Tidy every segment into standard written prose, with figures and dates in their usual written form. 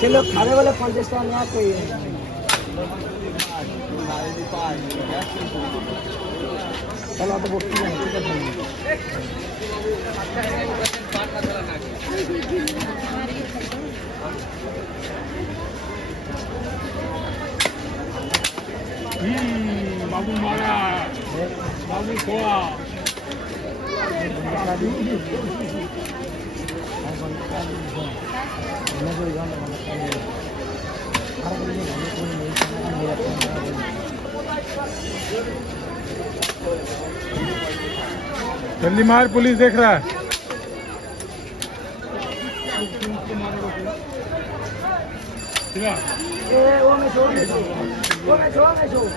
সে লোক খাবে বলে 50 টাকা নেওয়া কই তাহলে অত বসতে না ঠিক আছে बाबू मारा बाबू खोआ जल्दी मार पुलिस देख रहा है वो मैं छोड़ दे वो मैं छोड़ दे छोड़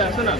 ऐसा ना